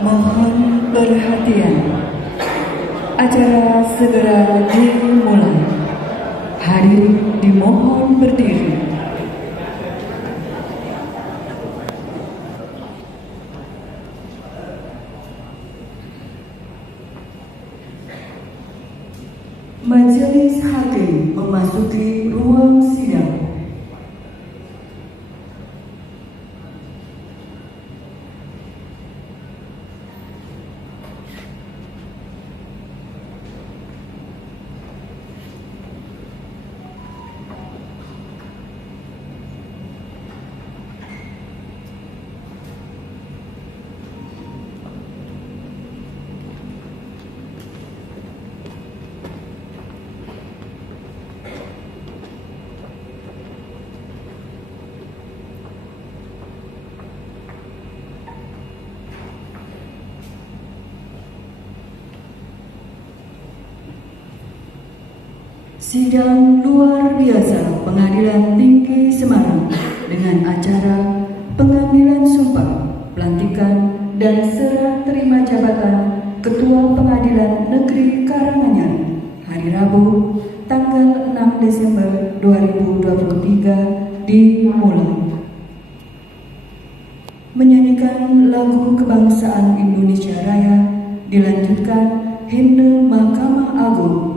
Mohon perhatian. Acara segera dimulai. Hadirin dimohon berdiri. Majelis hakim memasuki ruang sidang. Sidang luar biasa Pengadilan Tinggi Semarang dengan acara pengambilan sumpah, pelantikan, dan serah terima jabatan Ketua Pengadilan Negeri Karanganyar hari Rabu tanggal 6 Desember 2023 dimulai. Menyanyikan lagu kebangsaan Indonesia Raya dilanjutkan himne Mahkamah Agung.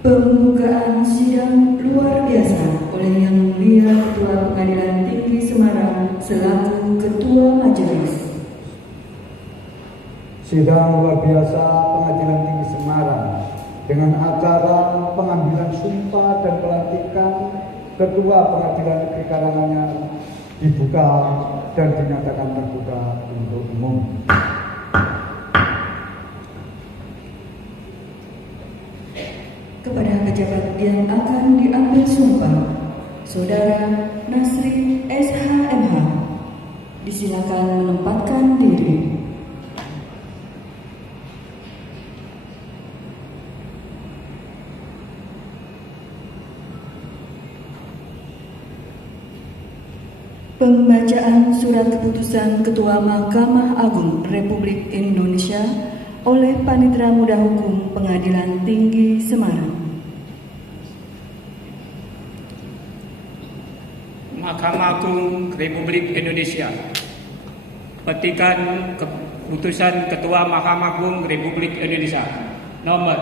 Pembukaan sidang luar biasa oleh Yang Mulia Ketua Pengadilan Tinggi Semarang selaku Ketua Majelis. Sidang luar biasa Pengadilan Tinggi Semarang dengan acara pengambilan sumpah dan pelantikan Ketua Pengadilan Negeri Karanganyar dibuka dan dinyatakan terbuka untuk umum. Kepada pejabat yang akan diambil sumpah, Saudara Nasri SHMH, disilakan menempatkan diri. Pembacaan Surat Keputusan Ketua Mahkamah Agung Republik Indonesia oleh Panitera Muda Hukum Pengadilan Tinggi Semarang. Mahkamah Agung Republik Indonesia. Petikan Keputusan Ketua Mahkamah Agung Republik Indonesia nomor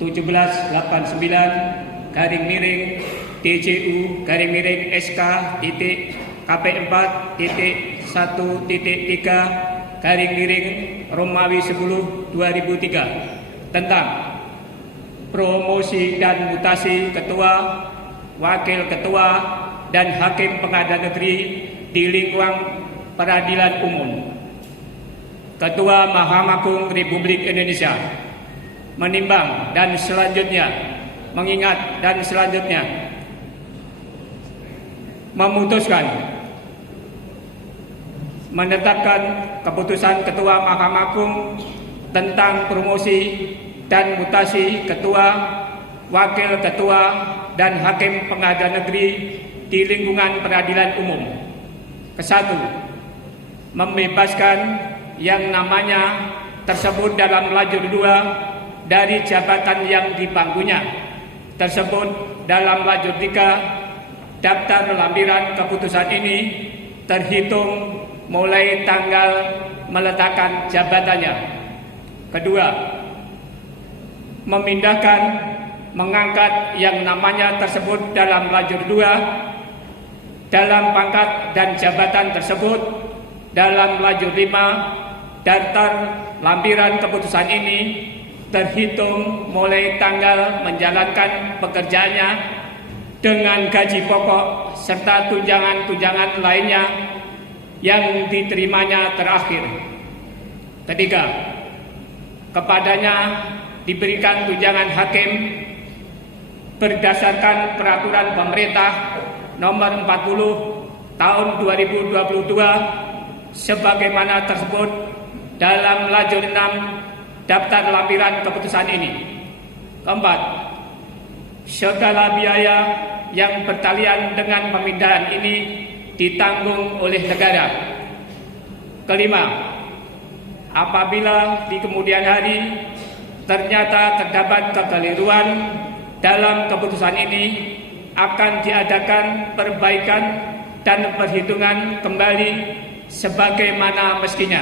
17/9/TCU/SK-TT-KP4.1/Romawi 10/2003 tentang promosi dan mutasi ketua, wakil ketua, dan hakim pengadilan negeri di lingkungan peradilan umum. Ketua Mahkamah Agung Republik Indonesia menimbang dan selanjutnya mengingat dan selanjutnya memutuskan menetapkan keputusan Ketua Mahkamah Agung tentang promosi dan mutasi ketua, wakil ketua, dan hakim pengadilan negeri di lingkungan peradilan umum. Kesatu, membebaskan yang namanya tersebut dalam lajur 2 dari jabatan yang dipangkunya tersebut dalam lajur 3. Daftar lampiran keputusan ini terhitung mulai tanggal meletakkan jabatannya. Kedua, memindahkan, mengangkat yang namanya tersebut dalam lajur 2 dalam pangkat dan jabatan tersebut dalam lajur 5. Daftar lampiran keputusan ini terhitung mulai tanggal menjalankan pekerjaannya dengan gaji pokok serta tunjangan-tunjangan lainnya yang diterimanya terakhir. Ketiga, kepadanya diberikan tunjangan hakim berdasarkan peraturan pemerintah nomor 40 tahun 2022 sebagaimana tersebut dalam lajur 6 daftar lampiran keputusan ini. Keempat, segala biaya yang bertalian dengan pemindahan ini ditanggung oleh negara. Kelima, apabila di kemudian hari ternyata terdapat kekeliruan dalam keputusan ini, akan diadakan perbaikan dan perhitungan kembali sebagaimana mestinya.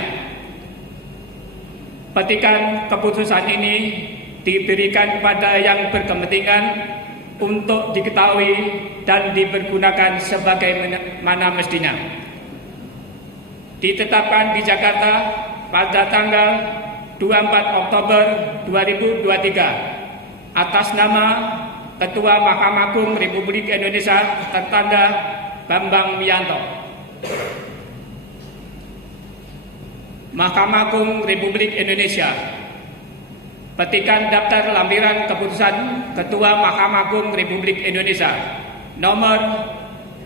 Petikan keputusan ini diberikan kepada yang berkepentingan untuk diketahui dan dipergunakan sebagaimana mestinya. Ditetapkan di Jakarta pada tanggal 24 Oktober 2023 atas nama Ketua Mahkamah Agung Republik Indonesia tertanda Bambang Wiyanto. Mahkamah Agung Republik Indonesia. Petikan daftar lampiran keputusan Ketua Mahkamah Agung Republik Indonesia nomor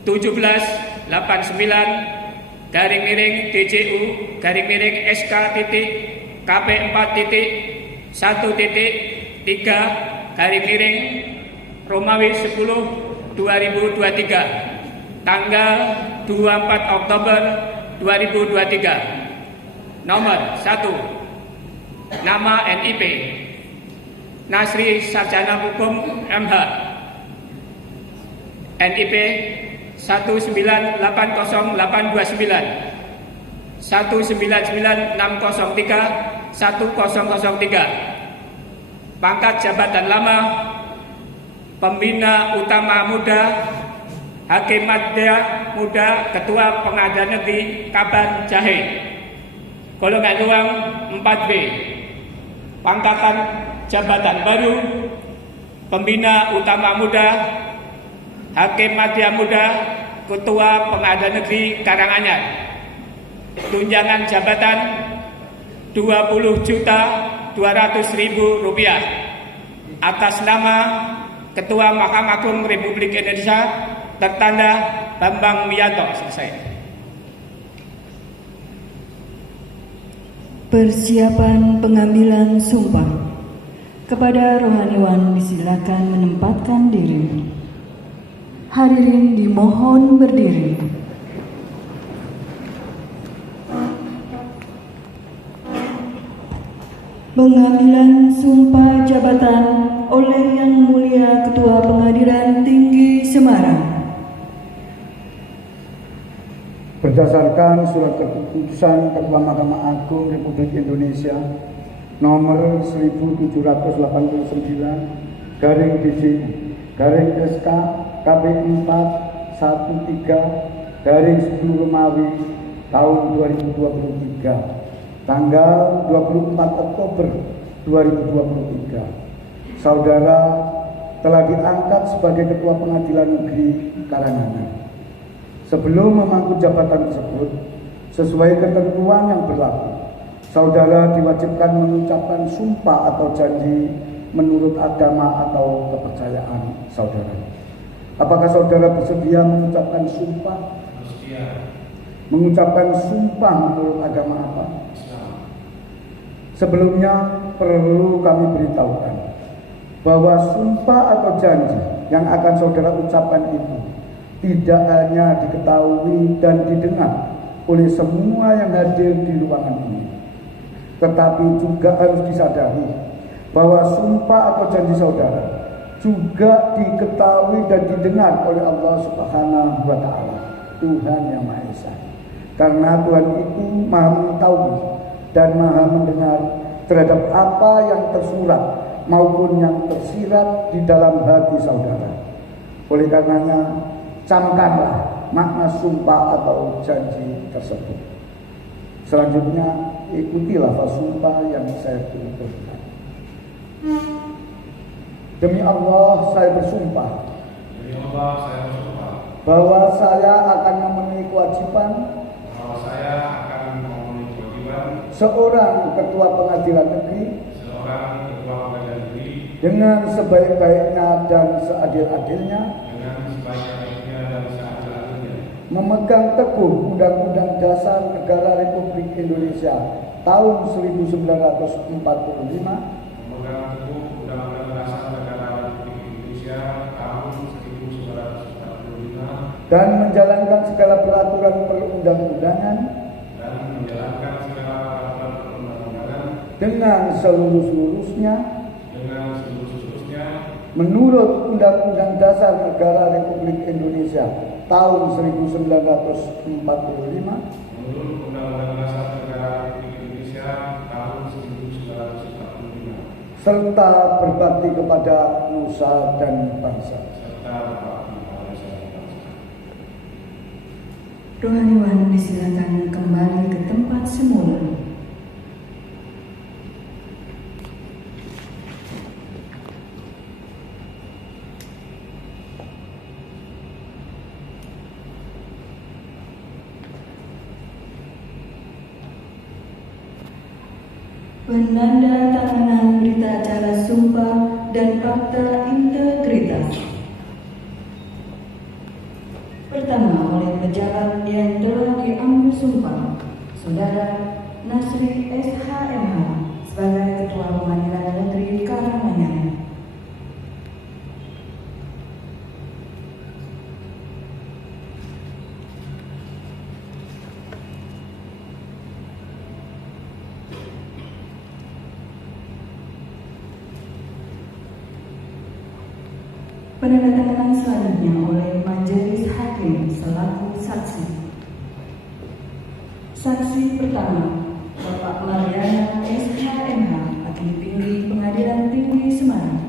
17/9/TCU/SK-TT-KP4.1/3 10/2023 tanggal 24 Oktober 2023. Nomor 1. Nama NIP Nasri Sarjana Hukum MH, NIP 1980829 199603103. Pangkat jabatan lama Pembina Utama Muda, Hakim Madya Muda, Ketua Pengadilan Negeri Kaban Jahe. Golongan uang 4B, pangkatan jabatan baru, Pembina Utama Muda, Hakim Madya Muda, Ketua Pengadilan Negeri Karanganyar. Tunjangan jabatan Rp20.200.000 atas nama Ketua Mahkamah Agung Republik Indonesia tertanda Bambang Wiyanto. Selesai. Persiapan pengambilan sumpah. Kepada rohaniwan disilakan menempatkan diri. Hadirin dimohon berdiri. Pengambilan sumpah jabatan oleh Yang Mulia Ketua Pengadilan Tinggi Semarang. Berdasarkan surat keputusan Ketua Mahkamah Agung Republik Indonesia nomor 1799/DJU/SK KB 413/10 Romawi tahun 2023. Tanggal 24 Oktober 2023, saudara telah diangkat sebagai Ketua Pengadilan Negeri Karanganyar. Sebelum memangku jabatan tersebut, sesuai ketentuan yang berlaku, saudara diwajibkan mengucapkan sumpah atau janji menurut agama atau kepercayaan saudara. Apakah saudara bersedia mengucapkan sumpah? Bersedia. Mengucapkan sumpah menurut agama apa? Sebelumnya perlu kami beritahukan bahwa sumpah atau janji yang akan saudara ucapkan itu tidak hanya diketahui dan didengar oleh semua yang hadir di ruangan ini, tetapi juga harus disadari bahwa sumpah atau janji saudara juga diketahui dan didengar oleh Allah Subhanahu wa Ta'ala, Tuhan yang Maha Esa. Karena Tuhan itu Maha mengetahui dan Maha mendengar terhadap apa yang tersurat maupun yang tersirat di dalam hati saudara. Oleh karenanya, camkanlah makna sumpah atau janji tersebut. Selanjutnya, ikuti lafaz sumpah yang saya tuturkan. Demi Allah, saya bersumpah. Demi Allah, saya bersumpah bahwa saya akan memenuhi kewajiban bahwa saya akan memenuhi kewajiban seorang Ketua Pengadilan Negeri dengan sebaik-baiknya dan seadil-adilnya, memegang teguh Undang-Undang Dasar Negara Republik Indonesia tahun 1945, dan menjalankan segala peraturan perundang-undangan dengan seluruh-seluruhnya menurut Undang-Undang Dasar Negara Republik Indonesia tahun 1945 serta berbakti kepada nusa dan bangsa. Rohaniwan disilakan kembali ke tempat semula. Penandatanganan berita acara sumpah dan fakta integritas. Pertama, oleh pejabat yang telah diambil sumpah, Saudara Nasri SHMH sebagai Ketua Pengadilan Negeri Karanganyar. Penandatanganan selanjutnya oleh Majelis Hakim selaku saksi. Saksi pertama, Bapak Mariana SHMH, Hakim Tinggi Pengadilan Tinggi Semarang.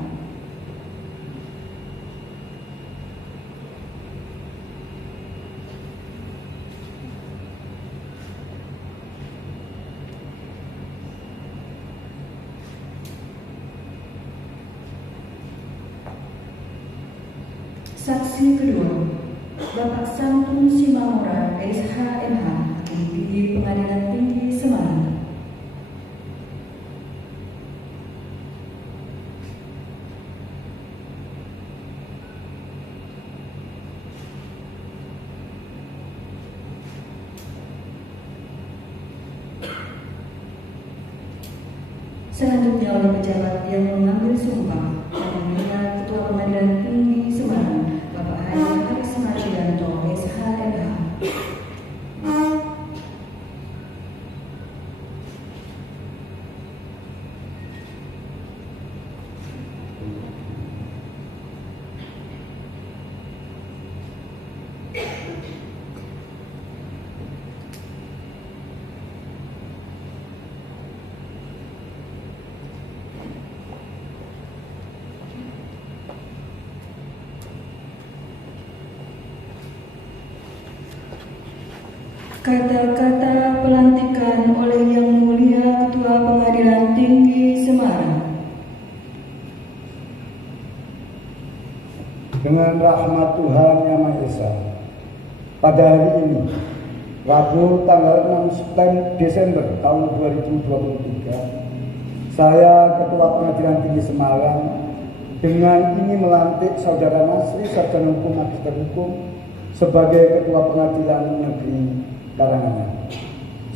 Saksi kedua, Bapak Santun Simamora SHMH, Hakim Tinggi Pengadilan Tinggi Semarang. Selanjutnya oleh pejabat yang mengambil sumpah, yang mulia Ketua Pengadilan Tinggi Semarang, Bapak Haji Haris Mardianto SHMH. Kata-kata pelantikan oleh Yang Mulia Ketua Pengadilan Tinggi Semarang. Dengan rahmat Tuhan Yang Maha Esa, pada hari ini, Rabu tanggal 6 Desember tahun 2023, saya Ketua Pengadilan Tinggi Semarang dengan ini melantik Saudara Nasri, Sarjana Hukum Magister Hukum, sebagai Ketua Pengadilan Negeri Karanganyar.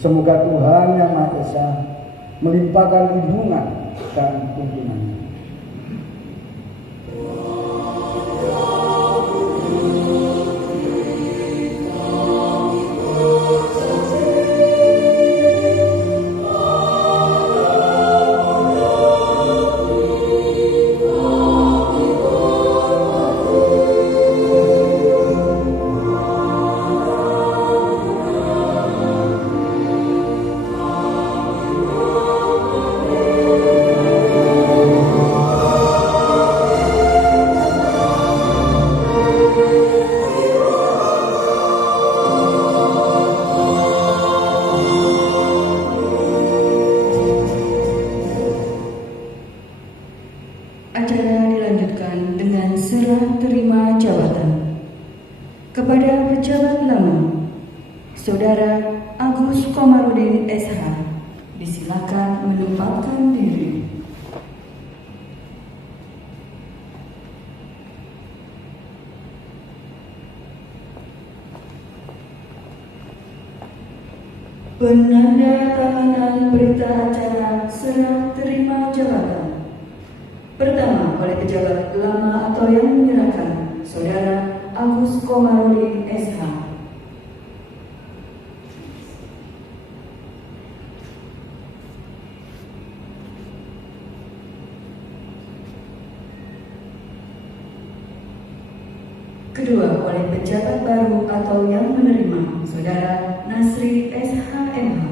Semoga Tuhan Yang Maha Esa melimpahkan lindungan dan tuntunannya. Acara dilanjutkan dengan serah terima jabatan. Kepada pejabat lama, Saudara Agus Komarudin SH, disilakan menempatkan diri. Penandatanganan berita acara serah terima jabatan. Pertama, oleh pejabat lama atau yang menyerahkan, Saudara Agus Komarudin SH. Kedua, oleh pejabat baru atau yang menerima, Saudara Nasri SHMH.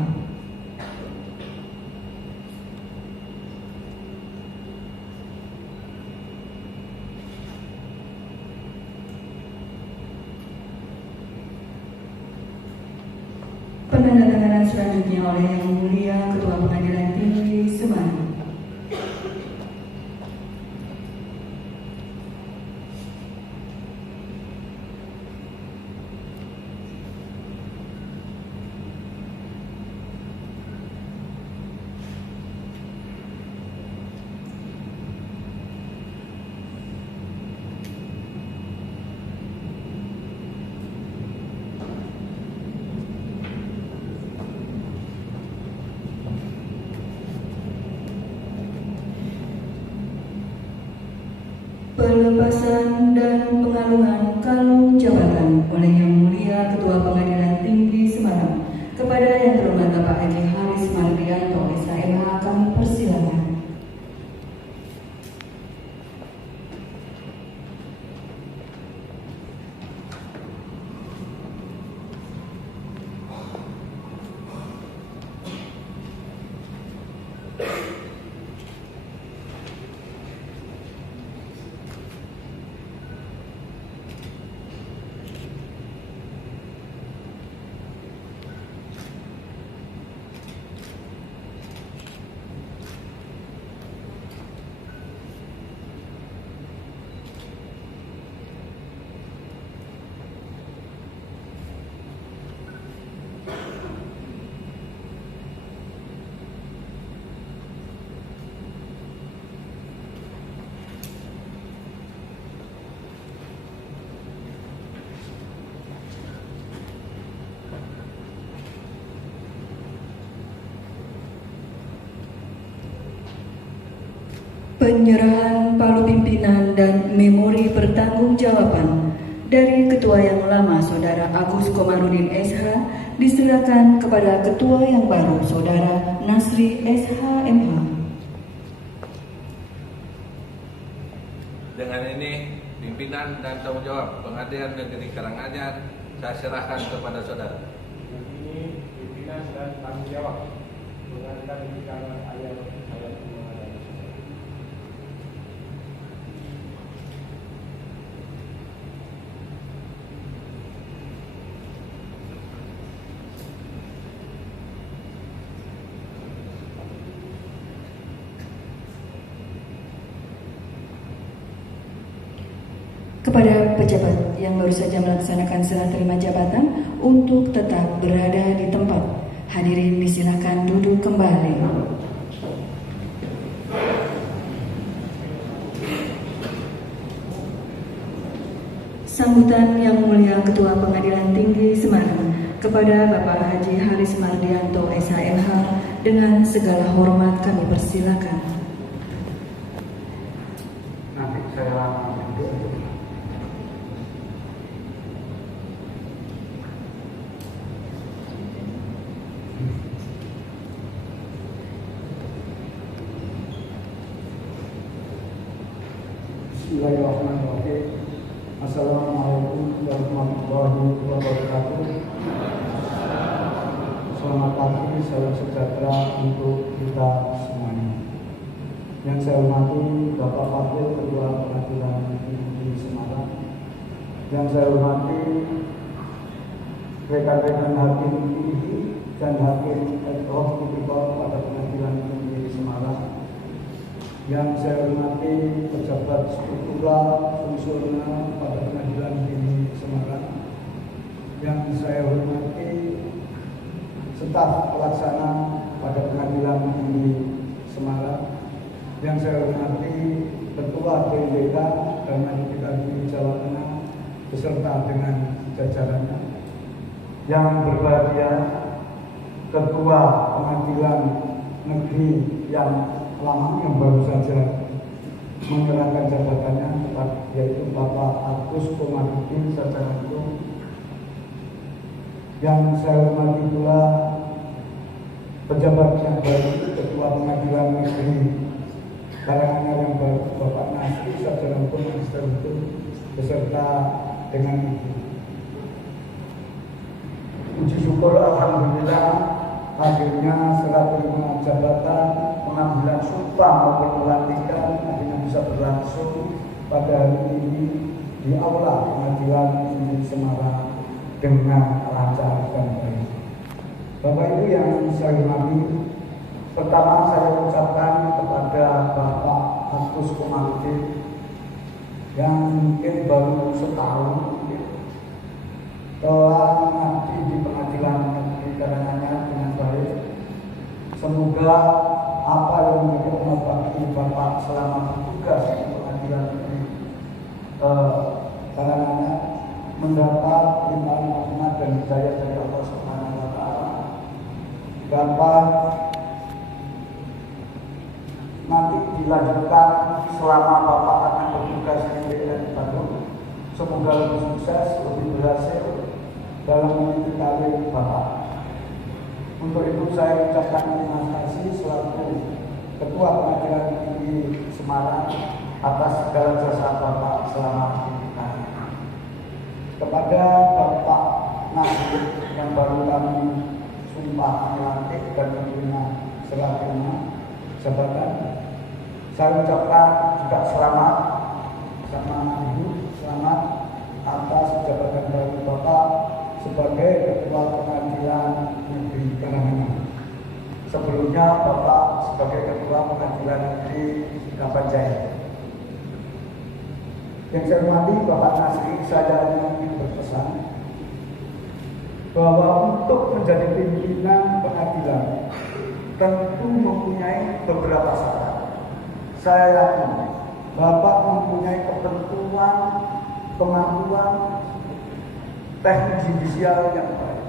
Penandatanganan selanjutnya oleh Yang Mulia Ketua Pengadilan Tinggi Semarang. Pelepasan dan pengalungan kalung jabatan oleh Yang Mulia Ketua Pengadilan Tinggi Semarang kepada Yang Terhormat Bapak Haji Haris Mardianto SHMH, kami persilakan. Penyerahan palu pimpinan dan memori pertanggungjawaban dari Ketua yang lama Saudara Agus Komarudin SH diserahkan kepada Ketua yang baru Saudara Nasri SH MH. Dengan ini, pimpinan dan tanggung jawab Pengadilan Negeri Karanganyar saya serahkan kepada saudara. Ini pimpinan dan tanggung jawab Pengadilan Negeri Karanganyar saya serahkan. Kepada pejabat yang baru saja melaksanakan serah terima jabatan untuk tetap berada di tempat, hadirin disilakan duduk kembali. Sambutan yang mulia Ketua Pengadilan Tinggi Semarang kepada Bapak Haji Haris Mardianto SHMH dengan segala hormat kami persilakan. Nanti saya duduk. Bismillahirrahmanirrahim. Assalamualaikum warahmatullahi wabarakatuh. Selamat pagi, salam sejahtera untuk kita semuanya. Yang saya hormati Bapak Wakil Ketua Pengadilan Negeri Semarang. Yang saya hormati rekan-rekan hakim tinggi dan hakim ad hoc tipikor pada Pengadilan Negeri Semarang. Yang saya hormati pejabat struktural fungsional pada Pengadilan Tinggi Semarang. Yang saya hormati staf pelaksana pada Pengadilan Tinggi Semarang. Yang saya hormati Ketua DPK dan Majelis Jawa Tengah beserta dengan jajarannya. Yang berbahagia Ketua Pengadilan Negeri yang lama yang baru saja menyerahkan jabatannya, yaitu Bapak Agus Komarudin secara hukum. Yang saya hormati pula pejabat yang baru Ketua Pengadilan Negeri Karanganyar yang baru Bapak Nasri secara hukum magister hukum beserta dengan ibu. Puji syukur alhamdulillah akhirnya serah terima jabatan, pengambilan sumpah maupun pelantikan akhirnya bisa berlangsung pada hari ini di Aula Pengadilan Tinggi Semarang dengan lancar dan baik. Bapak Ibu yang saya hormati, pertama saya ucapkan kepada Bapak Agus Komarudin yang mungkin baru setahun telah mengabdi di Pengadilan Negeri Karanganyar dengan baik. Semoga apa yang menjadi amal bakti Bapak selama bertugas di Pengadilan Negeri Karanganyar mendapat limpahan rahmat dan hidayah dari Allah Subhanahu wa Ta'ala. Dapat nanti dilanjutkan selama Bapak akan bertugas di PN Bandung. Semoga lebih sukses, lebih berhasil dalam meniti karir Bapak. Untuk itu saya ucapkan terima kasih selaku Ketua Pengadilan Tinggi Semarang atas segala jasa Bapak selama ini. Kepada Bapak Nasri yang baru kami sumpah melantik dan menerima serah terima jabatan, saya ucapkan juga selamat sama Ibu, selamat atas jabatan baru Bapak sebagai Ketua Pengadilan Negeri Karanganyar. Sebelumnya Bapak sebagai Ketua Pengadilan Negeri Kapanjaya. Yang saya hormati Bapak Nasri, saya ingin berpesan bahwa untuk menjadi pimpinan pengadilan tentu mempunyai beberapa syarat. Saya yakin Bapak mempunyai ketentuan, kemampuan teknik judisial yang baik.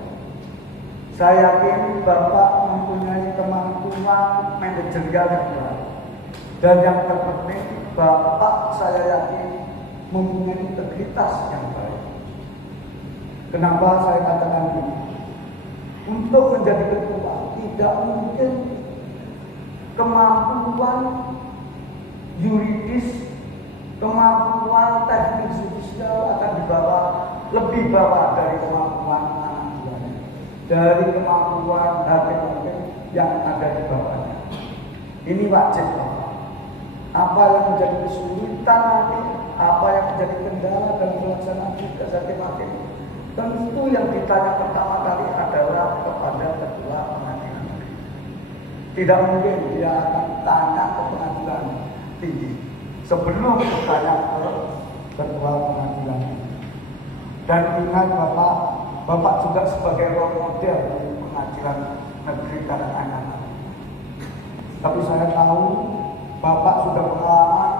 Saya yakin Bapak mempunyai kemampuan manajerial yang baik. Dan yang terpenting, Bapak saya yakin mempunyai integritas yang baik. Kenapa saya katakan ini? Untuk menjadi ketua tidak mungkin kemampuan yuridis, kemampuan teknik judicial akan dibawa lebih bawah dari kemampuan anak buahnya, dari kemampuan hakim-hakim yang ada di bawahnya. Ini wajib Bapak. Apa yang menjadi kesulitan nanti, apa yang menjadi kendala dalam pelaksanaan tugas hakim-hakim, tentu yang ditanya pertama kali adalah kepada ketua pengadilan negeri. Tidak mungkin dia akan tanya ke pengadilan tinggi sebelum bertanya ke ketua pengadilan negeri. Dan ingat Bapak juga sebagai role model di pengadilan negeri Karanganyar. Tapi saya tahu Bapak sudah pengalaman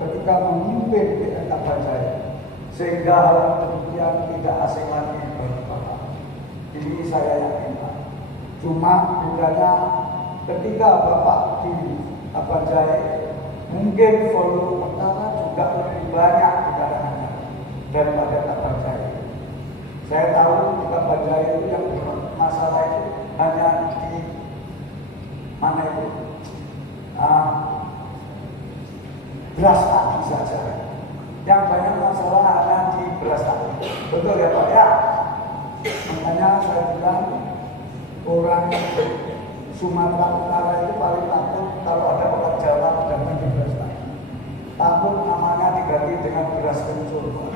ketika memimpin PN Tapanjaya, sehingga hal demikian tidak asing lagi bagi Bapak. Ini saya yakin Pak. Cuma bedanya ketika Bapak di Tapanjaya, mungkin volume perkara juga lebih banyak di Karanganyar daripada Tapanjaya. Saya tahu di Tapanjaya itu yang masalah itu hanya di mana itu beras tadi saja. Yang banyak masalah hanya di beras tadi. Betul ya Pak ya? Makanya saya bilang orang Sumatera Utara itu paling takut kalau ada orang Jawa dengan beras tadi. Takut namanya diganti dengan beras kencur.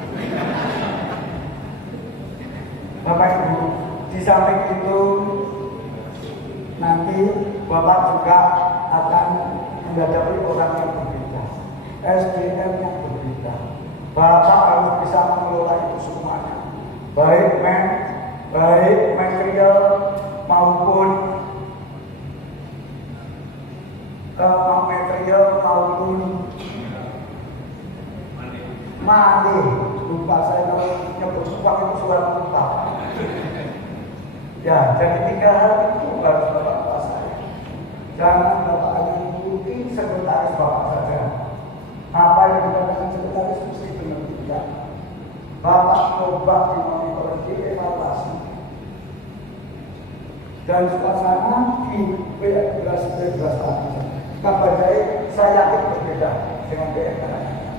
Bapak Ibu, di samping itu nanti Bapak juga akan menghadapi orang yang berbeda, SDM yang berbeda. Bapak harus bisa mengelola itu semuanya, baik material maupun money. Lupa saya kalau nyebut uang itu suara lupa. Ya, jadi 3 hal itu harus Bapak kuasai. Jangan Bapak hanya mengikuti sekretaris Bapak saja. Apa yang dikatakan sekretaris mesti benar tidak. Bapak coba dimonitor, dievaluasi. Dan suasana di beras tadi. Kabar baik, saya yakin berbeda dengan PN Karanganyar.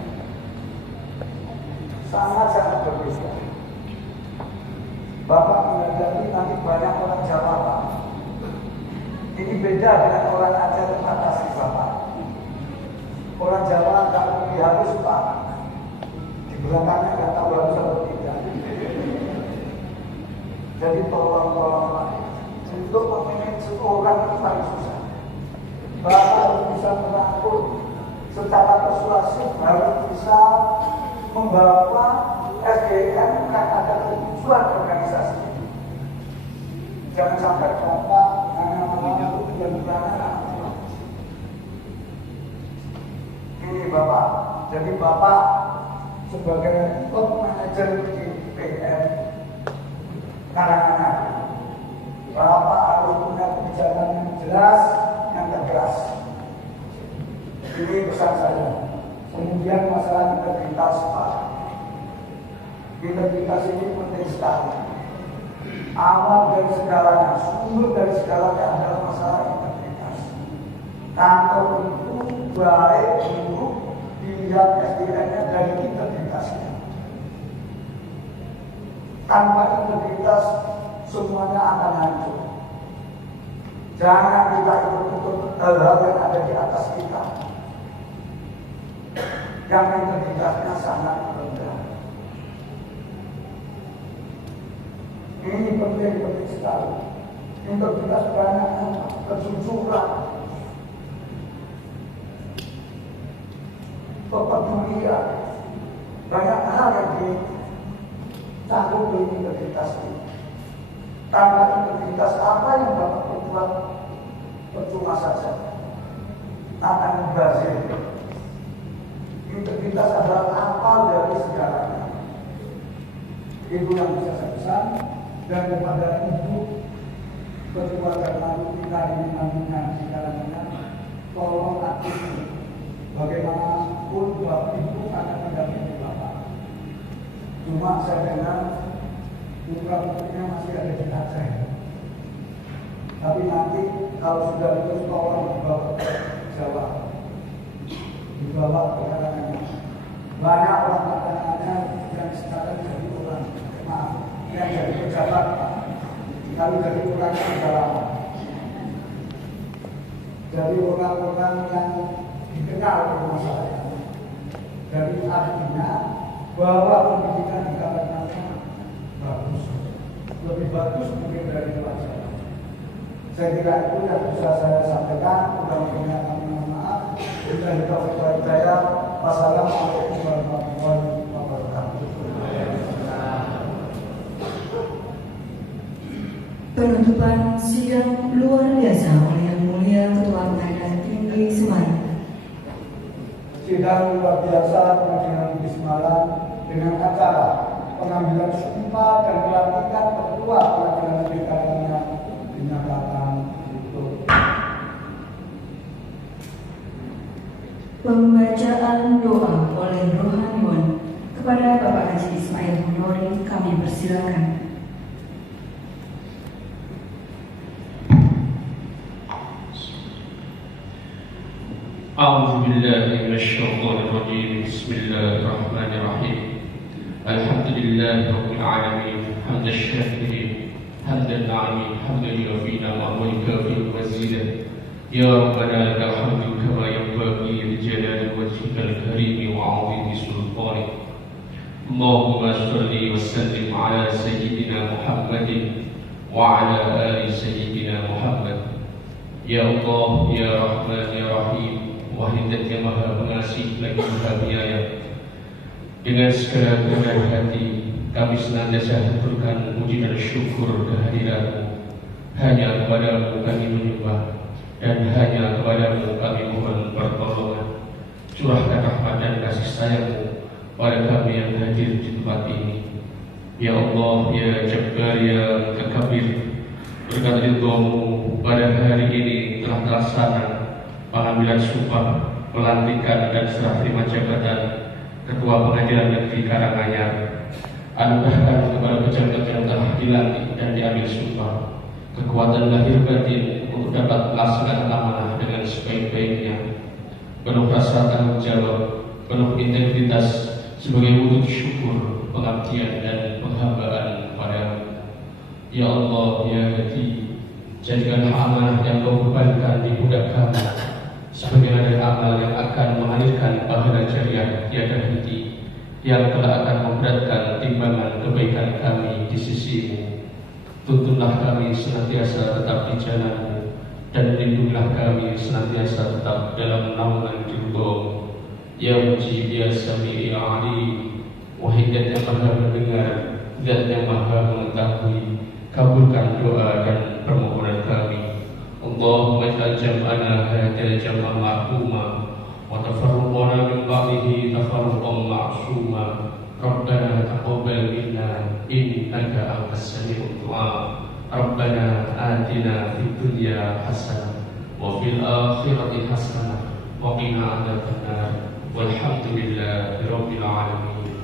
Sangat berbeda. Bapak menghadapi nanti banyak orang Jawa Pak. Ini beda dengan orang Aceh atasi Bapak. Orang Jawa nggak lebih halus Pak. Di belakangnya nggak tahu halus atau tidak. Jadi tolong Pak. Untuk memanage orang itu paling susah. Bapak harus bisa merangkul secara persuasif, harus bisa membawa SDM kan ada tujuan organisasi. Jangan sampai Bapak hanya mengambil tujuan-tujuannya. Ini Bapak, jadi Bapak sebagai top manager di PN Karanganyar, Bapak harus punya kebijakan yang jelas, yang tegas. Ini pesan saya. Kemudian masalah integritas Pak. Integritas ini penting sekali. Awal dari segalanya, sumber dari segalanya adalah masalah integritas. Kantor itu baik buruk dilihat SDM-nya dari integritasnya. Tanpa integritas semuanya akan hancur. Jangan kita ikut-ikut hal-hal yang ada di atas kita, yang integritasnya sangat rendah. Ini penting sekali. Integritas banyak kejujuran, kepedulian, banyak hal yang dicakup di integritas ini. Tanpa integritas apa yang Bapak berbuat percuma saja, akan membazir. Integritas adalah awal dari segalanya. Itu yang bisa saya pesan. Dan kepada Ibu Ketua Darmalu kita ini namanya di Karanganyar, tolong aktif bagaimanapun Bapak Ibu akan mendampingi Bapak. Cuma saya dengar putra-putrinya masih ada di Aceh. Tapi nanti kalau sudah lulus tolong dibawa ke Jawa, dibawa ke karangannya. Banyak orang karangannya yang sekarang jadi orang, yang jadi pejabat, kalau jadi orangnya sudah lama. Jadi orang-orang yang dikenal di masyarakat. Dari artinya bahwa pendidikan di kalangannya bagus, lebih bagus mungkin dari pelajaran. Saya kira itu yang bisa saya sampaikan. Mudah-mudahan kami mohon maaf. Bila ditaufik saya, wassalamualaikum warahmatullahi wabarakatuh. Penutupan sidang luar biasa oleh Yang Mulia Ketua Pengadilan Tinggi Semarang. Sidang luar biasa Pengadilan Tinggi Semarang dengan acara pengambilan sumpah dan pelantikan Ketua Pengadilan Negeri Karanganyar dinyatakan tutup. Pembacaan doa oleh rohaniwan kepada Bapak Haji Ismail Hunori kami persilakan. أعوذ بالله من الشيطان الرجيم بسم الله الرحمن الرحيم الحمد لله رب العالمين حمد الشاكرين حمد الناعمين حمدا يوفينا وهو الكافي المزيد يا ربنا لك الحمد كما ينبغي لجلال وجهك الكريم وعظيم سلطانك اللهم صل وسلم على سيدنا محمد وعلى آل سيدنا محمد يا الله يا رحمن يا رحيم Wahai Dat yang Maha Pengasih lagi Maha Penyayang, dengan segala kerendahan hati kami senantiasa haturkan puji dan syukur kehadiran-Mu. Hanya kepadamu kami menyembah dan hanya kepadamu kami mohon pertolongan. Curahkan rahmat dan kasih sayang-Mu pada kami yang hadir di tempat ini. Ya Allah, ya Jabbar, ya Mutakabir, berkat ridho-Mu pada hari ini telah terlaksana pengambilan sumpah, pelantikan dan serah terima jabatan Ketua Pengadilan Negeri Karanganyar. Anugerahkan kepada pejabat yang telah dilantik dan diambil sumpah kekuatan lahir batin untuk dapat melaksanakan amanah dengan sebaik-baiknya, penuh rasa tanggung jawab, penuh integritas sebagai wujud syukur, pengabdian dan penghambaan kepada-Mu. Ya Allah, ya Hadi, jadikanlah amanah yang Kau bebankan di pundak kami sebagai ladang amal yang akan mengalirkan pahala jariah tiada henti, yang telah akan memberatkan timbangan kebaikan kami di sisi-Mu. Tuntunlah kami senantiasa tetap di jalan-Mu, dan lindungilah kami senantiasa tetap dalam naungan ridho-Mu. Ya Mujib, ya Sami, ya Ali, wahai Dat yang Maha mendengar, Dat yang Maha mengetahui, kabulkan doa dan permohonan kami. Allahumma ij'al jam'ana hadha jam'an marhuma wa tafarruqana min ba'dihi tafarruqan ma'suma. Rabbana taqabbal minna innaka antas sami'ud du'a. Rabbana atina fid dunya hasanah wa fil akhirati hasanah wa qina adzabannar. Walhamdulillahi rabbil alamin.